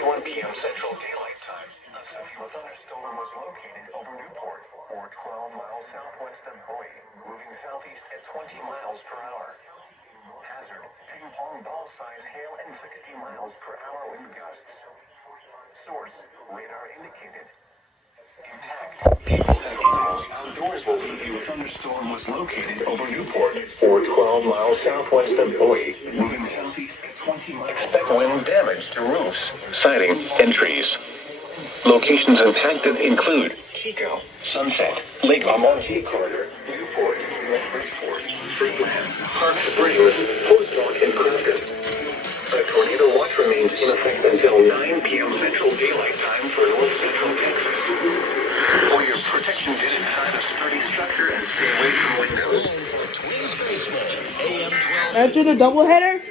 8:21 p.m. Central Daylight Time. A severe thunderstorm was located over Newport, or 12 miles southwest of Bowie, moving southeast at 20 miles per hour. Hazard: ping-pong ball-sized hail and 60 miles per hour wind gusts. Source: radar indicated. Intact. People and animals outdoors will see a thunderstorm was located over Newport, or 12 miles southwest of Bowie, moving southeast at 20 miles. Expect wind damage to roofs, siding, and trees. Locations impacted include Chico, Sunset, Lake Monte Corridor, Newport, West Bridgeport, Fruitland, Park Springs, Post Rock, and Crafton. A tornado watch remains in effect until 9 p.m. Central Daylight Time for North Central Texas. For your protection, get inside a sturdy structure and stay away from windows. Imagine a doubleheader?